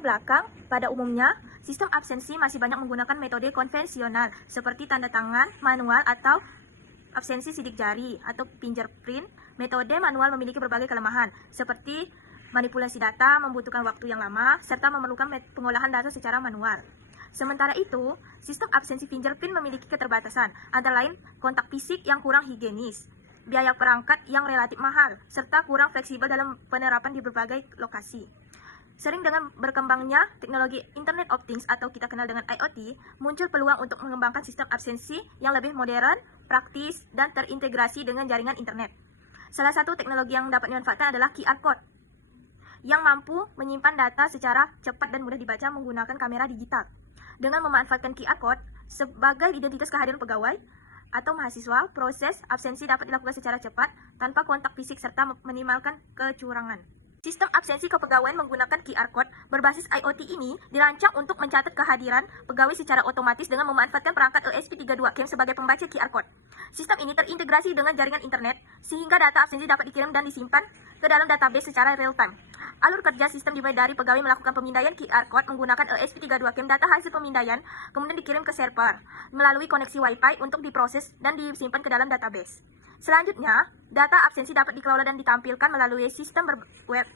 Latar belakang, pada umumnya, sistem absensi masih banyak menggunakan metode konvensional seperti tanda tangan, manual, atau absensi sidik jari atau fingerprint. Metode manual memiliki berbagai kelemahan, seperti manipulasi data membutuhkan waktu yang lama, serta memerlukan pengolahan data secara manual. Sementara itu, sistem absensi fingerprint memiliki keterbatasan, antara lain kontak fisik yang kurang higienis, biaya perangkat yang relatif mahal, serta kurang fleksibel dalam penerapan di berbagai lokasi. Sering dengan berkembangnya teknologi Internet of Things atau kita kenal dengan IoT, muncul peluang untuk mengembangkan sistem absensi yang lebih modern, praktis, dan terintegrasi dengan jaringan internet. Salah satu teknologi yang dapat dimanfaatkan adalah QR Code, yang mampu menyimpan data secara cepat dan mudah dibaca menggunakan kamera digital. Dengan memanfaatkan QR Code sebagai identitas kehadiran pegawai atau mahasiswa, proses absensi dapat dilakukan secara cepat, tanpa kontak fisik serta minimalkan kecurangan. Sistem absensi kepegawaian menggunakan QR Code berbasis IoT ini dirancang untuk mencatat kehadiran pegawai secara otomatis dengan memanfaatkan perangkat ESP32 sebagai pembaca QR Code. Sistem ini terintegrasi dengan jaringan internet, sehingga data absensi dapat dikirim dan disimpan ke dalam database secara real-time. Alur kerja sistem dimulai dari pegawai melakukan pemindaian QR Code menggunakan ESP32 data hasil pemindaian kemudian dikirim ke server melalui koneksi Wi-Fi untuk diproses dan disimpan ke dalam database. Selanjutnya, data absensi dapat dikelola dan ditampilkan melalui sistem web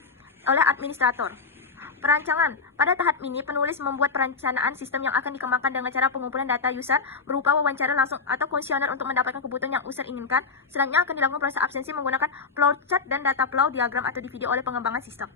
oleh administrator. Perancangan. Pada tahap ini, penulis membuat perencanaan sistem yang akan dikembangkan dengan cara pengumpulan data user berupa wawancara langsung atau kuesioner untuk mendapatkan kebutuhan yang user inginkan. Selanjutnya akan dilakukan proses absensi menggunakan flowchart dan data flow diagram atau di video oleh pengembangan sistem.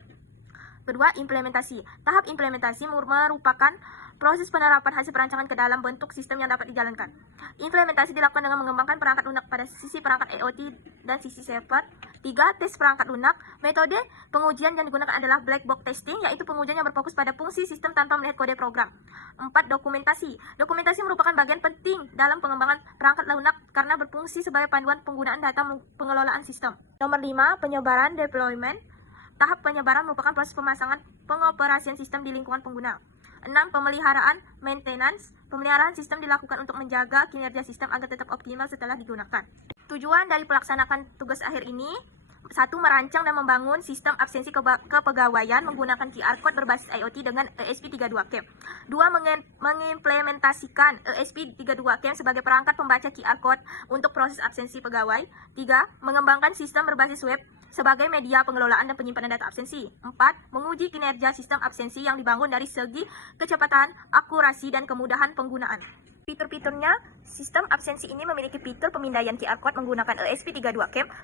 Kedua, implementasi. Tahap implementasi merupakan proses penerapan hasil perancangan ke dalam bentuk sistem yang dapat dijalankan. Implementasi dilakukan dengan mengembangkan perangkat lunak pada sisi perangkat IoT dan sisi server. 3. Tes perangkat lunak. Metode pengujian yang digunakan adalah black box testing, yaitu pengujian yang berfokus pada fungsi sistem tanpa melihat kode program. 4. Dokumentasi. Dokumentasi merupakan bagian penting dalam pengembangan perangkat lunak karena berfungsi sebagai panduan penggunaan data pengelolaan sistem. Nomor 5. Penyebaran deployment. Tahap penyebaran merupakan proses pemasangan pengoperasian sistem di lingkungan pengguna. 6. Pemeliharaan maintenance. Pemeliharaan sistem dilakukan untuk menjaga kinerja sistem agar tetap optimal setelah digunakan. Tujuan dari pelaksanaan tugas akhir ini: 1. Merancang dan membangun sistem absensi kepegawaian menggunakan QR Code berbasis IoT dengan ESP32 2. Mengimplementasikan ESP32 sebagai perangkat pembaca QR Code untuk proses absensi pegawai. 3. Mengembangkan sistem berbasis web sebagai media pengelolaan dan penyimpanan data absensi. 4. Menguji kinerja sistem absensi yang dibangun dari segi kecepatan, akurasi, dan kemudahan penggunaan. Fitur-fiturnya, sistem absensi ini memiliki fitur pemindaian QR Code menggunakan ESP32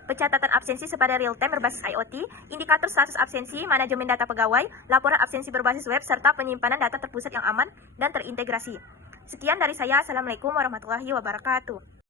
pencatatan absensi pada real-time berbasis IoT, indikator status absensi, manajemen data pegawai, laporan absensi berbasis web, serta penyimpanan data terpusat yang aman dan terintegrasi. Sekian dari saya. Assalamualaikum warahmatullahi wabarakatuh.